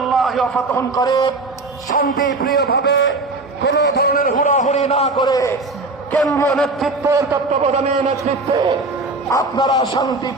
মিনাল্লাহি ওয়া ফাতহুন করিব। শান্তি প্রিয়ভাবে কোন ধরনের হুড়াহুড়ি না করে কেন্দ্রীয় নেতৃত্বের তত্ত্বাবধানে নেতৃত্বে আপনারা শান্তি